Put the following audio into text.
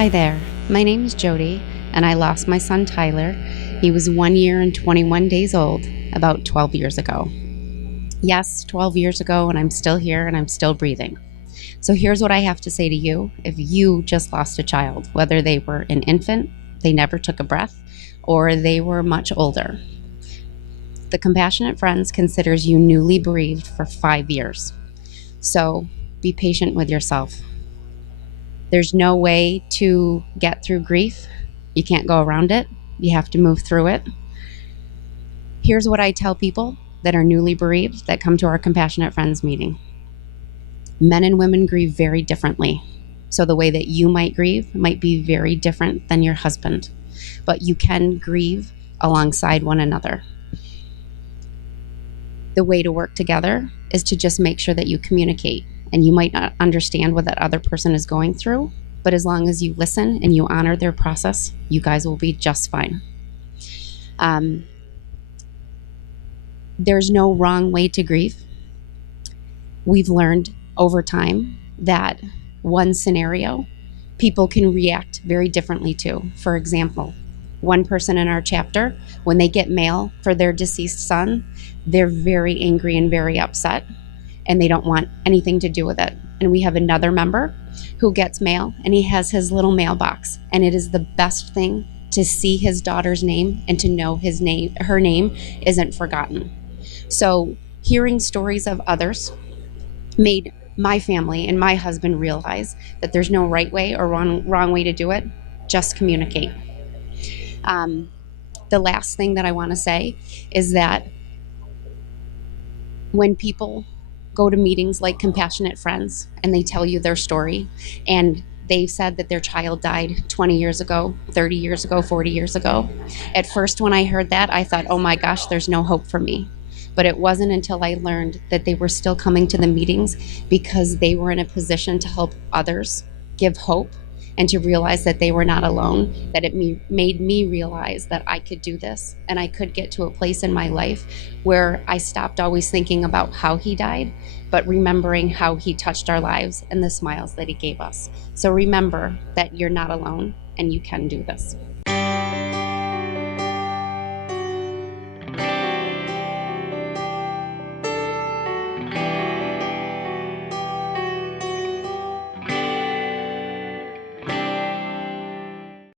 Hi there, my name is Jody, and I lost my son Tyler. He was 1 year and 21 days old about 12 years ago. Yes, 12 years ago, and I'm still here and I'm still breathing. So here's what I have to say to you if you just lost a child, whether they were an infant, they never took a breath, or they were much older. The Compassionate Friends considers you newly bereaved for 5 years. So be patient with yourself. There's no way to get through grief. You can't go around it. You have to move through it. Here's what I tell people that are newly bereaved that come to our Compassionate Friends meeting. Men and women grieve very differently. So the way that you might grieve might be very different than your husband, but you can grieve alongside one another. The way to work together is to just make sure that you communicate. And you might not understand what that other person is going through, but as long as you listen and you honor their process, you guys will be just fine. There's no wrong way to grieve. We've learned over time that one scenario people can react very differently to. For example, one person in our chapter, when they get mail for their deceased son, they're very angry and very upset, and they don't want anything to do with it. And we have another member who gets mail, and he has his little mailbox, and it is the best thing to see his daughter's name and to know her name isn't forgotten. So hearing stories of others made my family and my husband realize that there's no right way or wrong way to do it. Just communicate. The last thing that I want to say is that when people go to meetings like Compassionate Friends and they tell you their story and they've said that their child died 20 years ago, 30 years ago, 40 years ago. At first, when I heard that, I thought, oh my gosh, there's no hope for me. But it wasn't until I learned that they were still coming to the meetings because they were in a position to help others give hope and to realize that they were not alone, that it made me realize that I could do this and I could get to a place in my life where I stopped always thinking about how he died, but remembering how he touched our lives and the smiles that he gave us. So remember that you're not alone and you can do this.